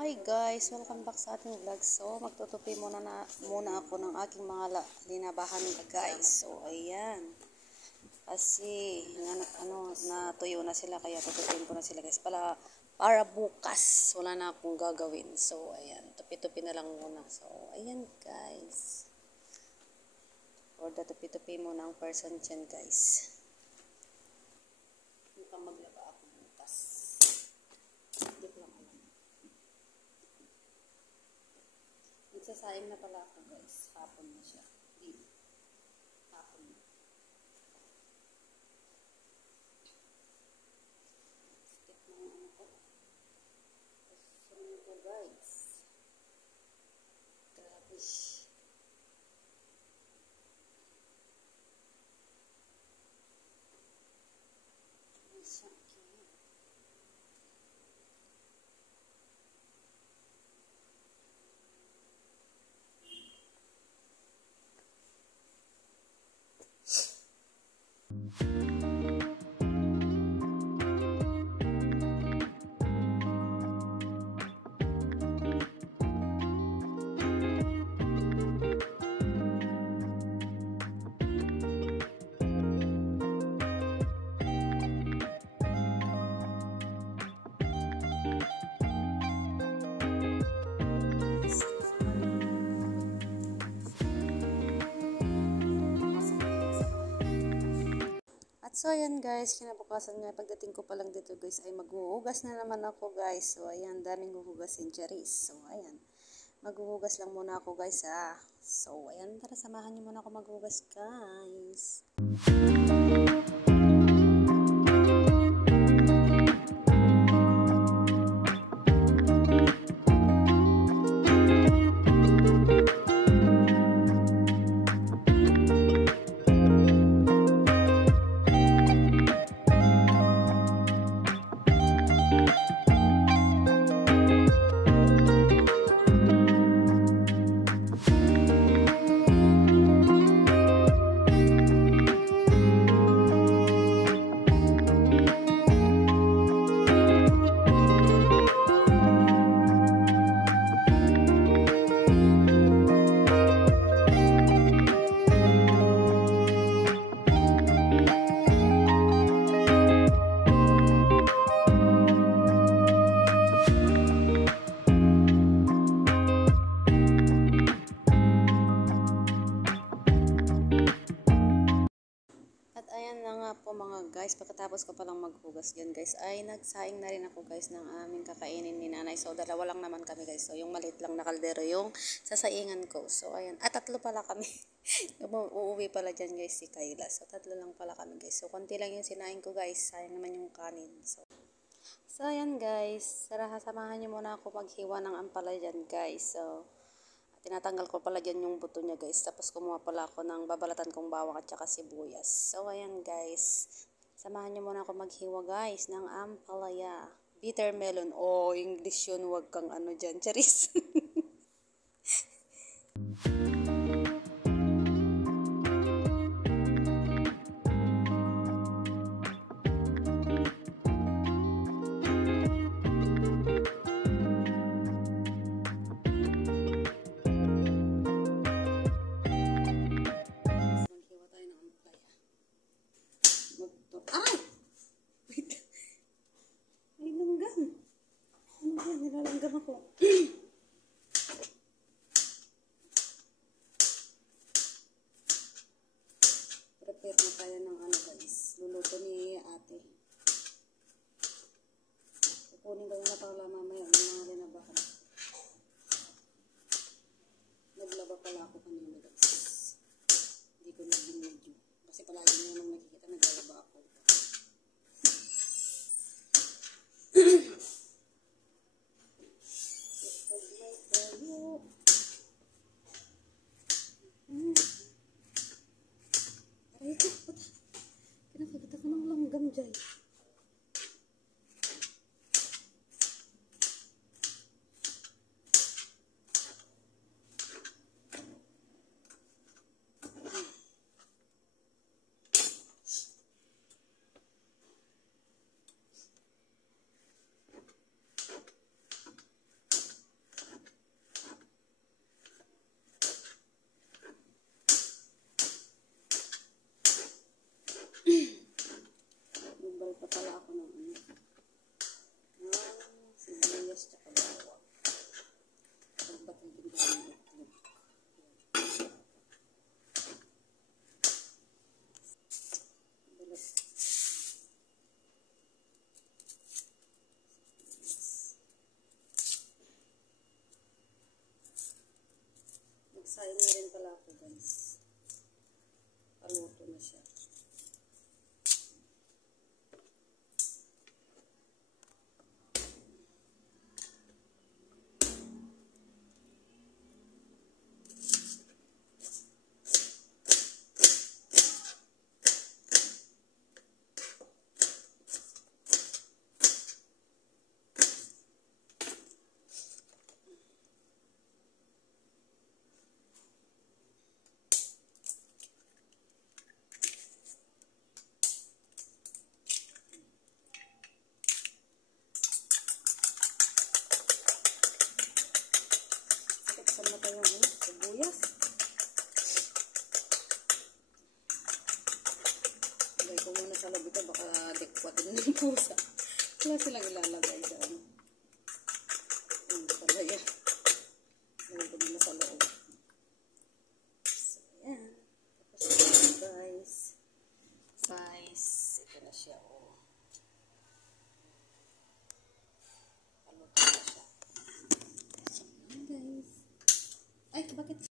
Hi guys, welcome back sa ating vlog. So, magtutupi muna ako ng aking mga linabahan guys. So, ayan. Kasi natuyo na sila kaya tutupin ko na sila guys. Para bukas wala na akong gagawin. So, ayan. Tupi-tupi na lang muna. So, ayan guys. For the tupi-tupi muna ang person dyan guys. Mukhang maglaba ako bukas. Hindi ko lang alam. Nagsasaing na pala ako guys. Hapon na siya. Hapon na. Stick ng ano ko. Susunod ko guys. Grabe. At so ayan guys, kinabukasan nga pagdating ko pa lang dito guys ay maghuhugas na naman ako guys. So ayan, daming huhugasin Charis. So ayan, maghuhugas lang muna ako guys ah. So ayan, tara samahan niyo muna ako maghuhugas guys. Po mga guys, pagkatapos ko palang maghugas dyan guys ay nagsaing na rin ako guys ng aming kakainin ni nanay. So dalawa lang naman kami guys. So yung maliit lang na kaldero yung sasaingan ko. So ayan, tatlo pala kami. Uuwi pala dyan guys si Kayla. So tatlo lang pala kami guys. So konti lang yung sinain ko guys. Sayang naman yung kanin. So ayan guys, samahan nyo muna ako maghiwa ng ampalaya dyan guys. So tinatanggal ko pala dyan yung buto niya guys. Tapos kumuha pala ako ng babalatan kong bawang at saka sibuyas. So ayan guys. Samahan niyo muna ako maghiwa guys ng ampalaya. Bitter melon. Oh, English yun. Huwag kang ano dyan. Charis. Ay! Wait. Ay, langgam. Ano ba? Nilalanggam ako. Prepare na tayo ng ano guys. Luluto ni ate. Kukunin ko na pala mamaya ng mga linabahan. Naglaba pala ako kanina guys. Hindi ko nag-video. Kasi palagi nyo nang nakikita naglalaba ako. Aray ko, pinakagat ako ng langgam dyan. Nagsaing na rin pala ako guys. Paluto na siya. Sama pa yung sibuyas. Lagay ko muna sa loob ito, baka dekwatin ng pusa. Wala silang ilalagay dyan. Pala yan. Lagay ko muna sa loob. So, yan. Tapos yan, guys. Guys, ito na siya, oh. Paluto na siya. Guys. Ay, bakit?